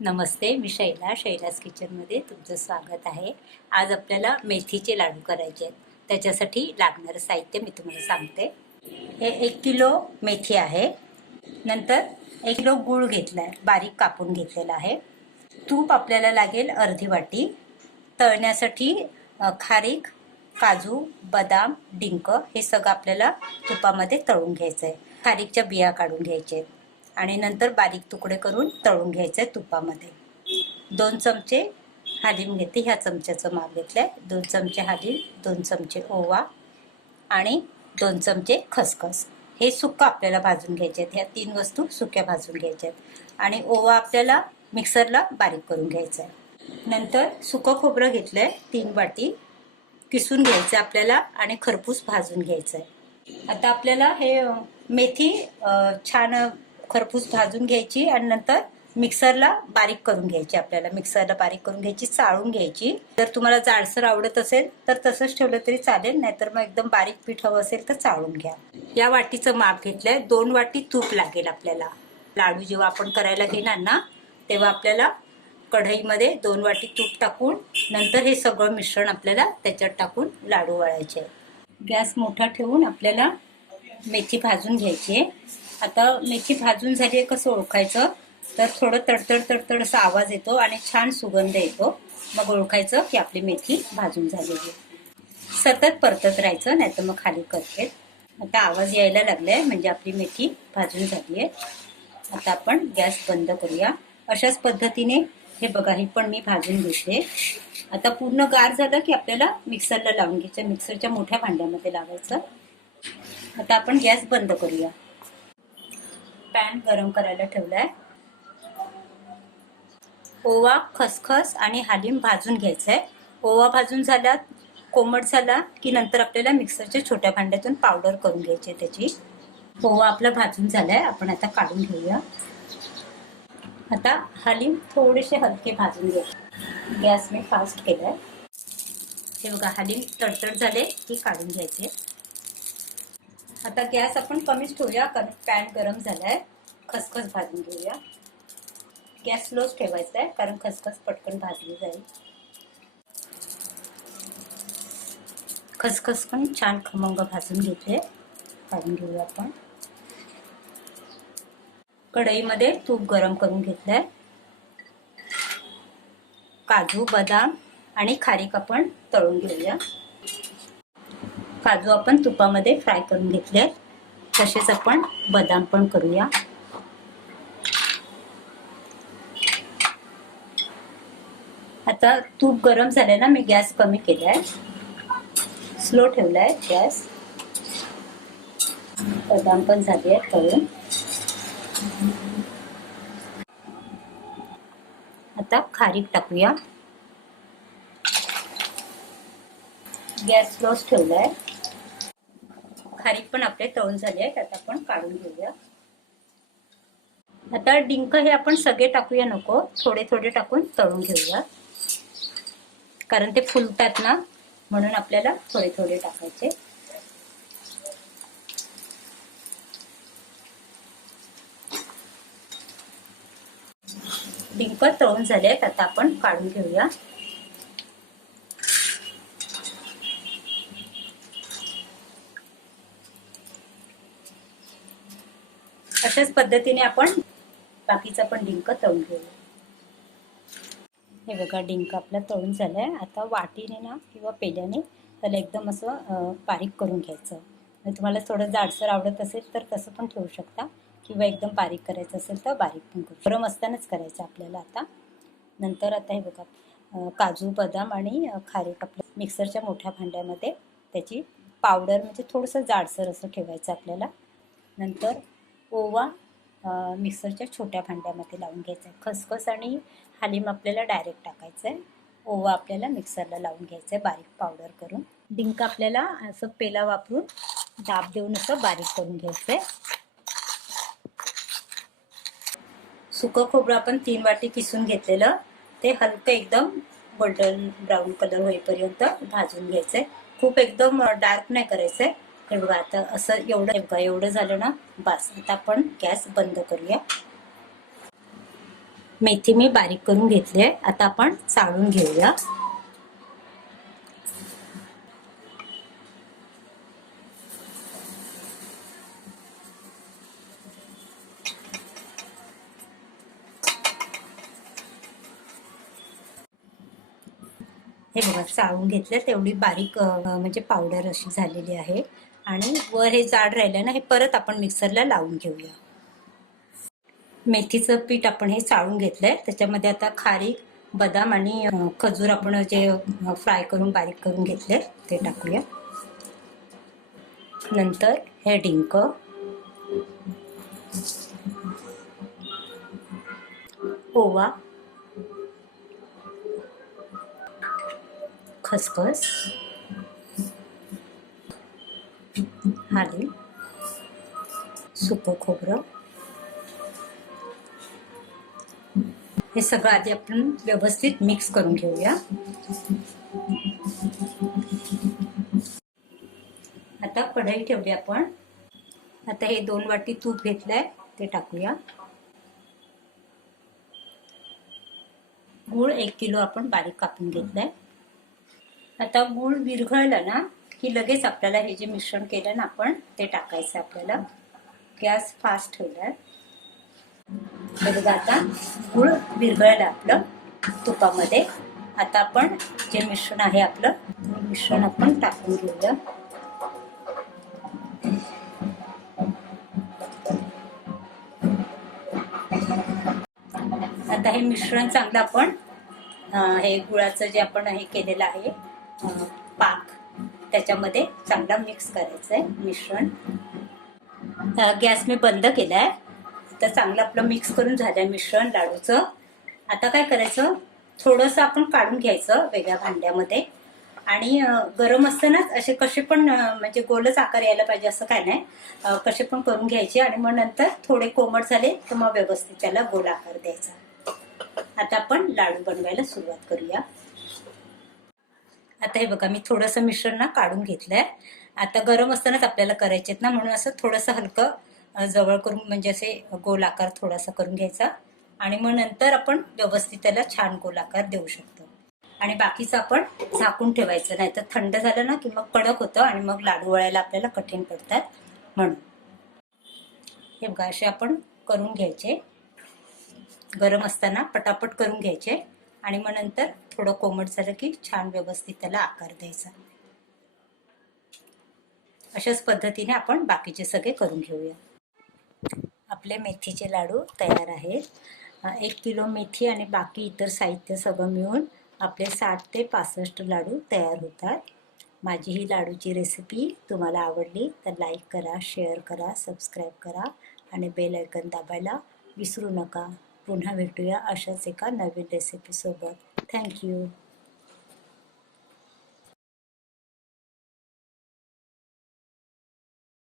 नमस्ते, मी शैलास किचनमध्ये तुमचं स्वागत आहे. आज आपल्याला मेथीचे लाडू करायचे आहेत. त्याच्यासाठी लागणारं साहित्य मी तुम्हाला सांगते. हे 1 किलो मेथी आहे. नंतर 1 किलो गूळ घेतला आहे, बारीक कापून घेतलेला आहे. तूप आपल्याला लागेल अर्धी वाटी. तळण्यासाठी खारीक, काजू, बदाम, डिंक हे सगळं आपल्याला तुपामध्ये तळून घ्यायचं आहे. खारीकच्या बिया काढून घ्यायचे आहेत आणि नंतर बारीक तुकडे करून तळून घ्यायचे तुपामध्ये. 2 चमचे हालीम घेते, ह्या चमच्याचं माप घेतलंय. 2 चमचे हालीम, 2 चमचे ओवा आणि 2 चमचे खसखस. हे सुक्क आपल्याला भाजून घ्यायचे आहेत. ह्या 3 वस्तू सुक्या भाजून घ्यायच्या आहेत आणि ओवा आपल्याला मिक्सरला बारीक करून घ्यायचा आहे. नंतर सुकं खोबरं घेतलंय 3 वाटी, किसून घ्यायचं आपल्याला आणि खरपूस भाजून घ्यायचं आहे. आता आपल्याला हे मेथी छान खरपूस भाजून घ्यायची आणि नंतर मिक्सरला बारीक करून घ्यायची. आपल्याला मिक्सरला बारीक करून घ्यायची, चाळून घ्यायची. जर तुम्हाला जाडसर आवडत असेल तर तसंच ठेवलं तरी चालेल, नाहीतर मग एकदम बारीक पीठ हवं असेल तर चाळून घ्या. या वाटीचं माप घेतलंय. 2 वाटी तूप लागेल आपल्याला. लाडू जेव्हा आपण करायला घेणार ना तेव्हा आपल्याला कढईमध्ये 2 वाटी तूप टाकून नंतर हे सगळं मिश्रण आपल्याला त्याच्यात टाकून लाडू वळायचे. गॅस मोठा ठेवून आपल्याला मेथी भाजून घ्यायची. आता मेथी भाजून झाली आहे कसं ओळखायचं, तर थोडं तडतड तडतड असा आवाज येतो आणि छान सुगंध येतो. मग ओळखायचं की आपली मेथी भाजून झालेली. सतत परतत राहायचं, नाही तर मग खाली करते. आता आवाज यायला लागलाय म्हणजे आपली मेथी भाजून झाली आहे. आता आपण गॅस बंद करूया. अशाच पद्धतीने हे बघा, ही पण मी भाजून घेते. आता पूर्ण गार झालं की आपल्याला मिक्सरला लावून घ्यायचं. मिक्सरच्या मोठ्या भांड्यामध्ये लावायचं. आता आपण गॅस बंद करूया. पॅन गरम करायला ठेवलाय. ओवा, खसखस आणि हालीम भाजून घ्यायचंय. ओवा भाजून झाला, कोमट झाला की नंतर आपल्याला मिक्सरच्या छोट्या भांड्यातून पावडर करून घ्यायची त्याची. ओवा आपला भाजून झालाय, आपण आता काढून घेऊया. आता हालीम थोडेसे हलके भाजून घ्या. गॅस मी फास्ट केलाय. हे बघा, हालीम तडतड झाले की काढून घ्यायचे. आता गॅस आपण कमीच ठेवूया कारण पॅन गरम झालाय. खसखस भाजून घेऊया. गॅस स्लोच ठेवायचा आहे कारण खसखस पटकन भाजली जाईल. खसखस पण छान खमंग भाजून घेतले. काढून घेऊया आपण. कढईमध्ये तूप गरम करून घेतलंय. काजू, बदाम आणि खारीक आपण तळून घेऊया. काजू आपण तुपामध्ये फ्राय करून घेतले. तसेच आपण बदाम पण करूया. आता तूप गरम झालंय ना, मी गॅस कमी केलाय, स्लो ठेवलाय गॅस. बदाम पण झाले आहेत तळून. आता खारीक टाकूया. गॅस स्लोच ठेवलाय. खारीक पण आपले तळून झाले आहेत. आता आपण काढून घेऊया. आता डिंक हे आपण सगळे टाकूया नको, थोडे थोडे टाकून तळून घेऊया कारण ते फुलतात ना, म्हणून आपल्याला थोडे थोडे टाकायचे. डिंक तळून झाले आहेत. आता आपण काढून घेऊया. अशाच पद्धतीने आपण बाकीचा पण डिंक तळून घेऊया. हे बघा, डिंक आपला तळून झालाय. आता वाटीने ना किंवा पेल्याने त्याला एकदम असं बारीक करून घ्यायचं. तुम्हाला थोडं जाडसर आवडत असेल तर तसं पण ठेवू शकता किंवा एकदम बारीक करायचं असेल तर बारीक पण करू. गरम असतानाच करायचं आपल्याला. आता नंतर आता हे बघा, काजू, बदाम आणि खारीक आपल्या मिक्सरच्या मोठ्या भांड्यामध्ये त्याची पावडर, म्हणजे थोडंसं जाडसर असं ठेवायचं आपल्याला. नंतर ओवा मिक्सरच्या छोट्या भांड्यामध्ये लावून घ्यायचं आहे. खसखस आणि हालीम आपल्याला डायरेक्ट टाकायचं आहे. ओवा आपल्याला मिक्सरला लावून घ्यायचं आहे बारीक पावडर करून. डिंक आपल्याला असं पेला वापरून दाब देऊन असं बारीक करून घ्यायचं आहे. सुकं खोबरं आपण 3 वाटी किसून घेतलेलं, ते हलकं एकदम गोल्डन ब्राऊन कलर होईपर्यंत भाजून घ्यायचंय. खूप एकदम डार्क नाही करायचंय. हे बघा, आता असं एवढं झालं ना, बस. आता आपण गॅस बंद करूया. मेथी मी बारीक करून घेतली आहे. आता आपण चाळून घेऊया. हे बघा, चाळून घेतलं, तेवढी बारीक म्हणजे पावडर अशी झालेली आहे. आणि वर हे जाड राहिलं ना, हे परत आपण मिक्सरला लावून घेऊया. मेथीचं पीठ आपण हे चाळून घेतलंय. त्याच्यामध्ये आता खारीक, बदाम आणि खजूर आपण जे फ्राय करून बारीक करून घेतले ते टाकूया. नंतर हे डिंक, ओवा, खसखस, हळद, सुकं खोबरं, हे सगळं आधी आपण व्यवस्थित मिक्स करून घेऊया. आता कढई ठेवली आपण. आता हे 2 वाटी तूप घेतलंय ते टाकूया. गूळ 1 किलो आपण बारीक कापून घेतलाय. आता गूळ विरघळला ना की लगेच आपल्याला हे जे मिश्रण केलं ना आपण ते टाकायचं. आपल्याला गॅस फास्ट ठेवलाय. बघा, आता गूळ विरघळलं आपलं तुपामध्ये. आता आपण जे मिश्रण आहे आपलं मिश्रण आपण टाकून घेऊया. आता हे मिश्रण चांगलं आपण हे गुळाचं जे आपण हे केलेलं आहे पाक, त्याच्यामध्ये चांगला मिक्स करायचं आहे मिश्रण. गॅस मी बंद केलाय. तर चांगलं आपलं मिक्स करून झालंय मिश्रण लाडूचं. आता काय करायचं, थोडंसं आपण काढून घ्यायचं वेगळ्या भांड्यामध्ये. आणि गरम असतानाच असे कसे पण म्हणजे गोलच आकार यायला पाहिजे असं काय नाही, कसे पण करून घ्यायचे. आणि मग नंतर थोडे कोमट झाले तर मग व्यवस्थित त्याला गोल आकार द्यायचा. आता आपण लाडू बनवायला सुरुवात करूया. आता हे बघा, मी थोडंसं मिश्रण ना काढून घेतलंय. आता गरम असतानाच आपल्याला करायचे आहेत ना, म्हणून असं थोडंसं हलकं जवळ करून म्हणजे असे गोल आकार थोडासा करून घ्यायचा. आणि मग नंतर आपण व्यवस्थित त्याला छान गोल आकार देऊ शकतो. आणि बाकीचं आपण झाकून ठेवायचं, नाही तर थंड झालं ना की मग कडक होतं आणि मग लाडू वळायला आपल्याला कठीण पडतात. म्हणून हे बघा, असे आपण करून घ्यायचे. गरम असताना पटापट करून घ्यायचे. आणि मग नंतर थोडं कोमट झालं की छान व्यवस्थित त्याला आकार द्यायचा. अशाच पद्धतीने आपण बाकीचे सगळे करून घेऊया. आपले मेथीचे लाडू तयार आहेत. 1 किलो मेथी आणि बाकी इतर साहित्य सगळं मिळून आपले 60 ते 65 लाडू तयार होतात. माझी ही लाडूची रेसिपी तुम्हाला आवडली तर लाईक करा, शेअर करा, सबस्क्राईब करा आणि बेल आयकॉन दाबायला विसरू नका. पुन्हा भेटूया अशाच एका नवीन रेसिपीसोबत. थँक्यू.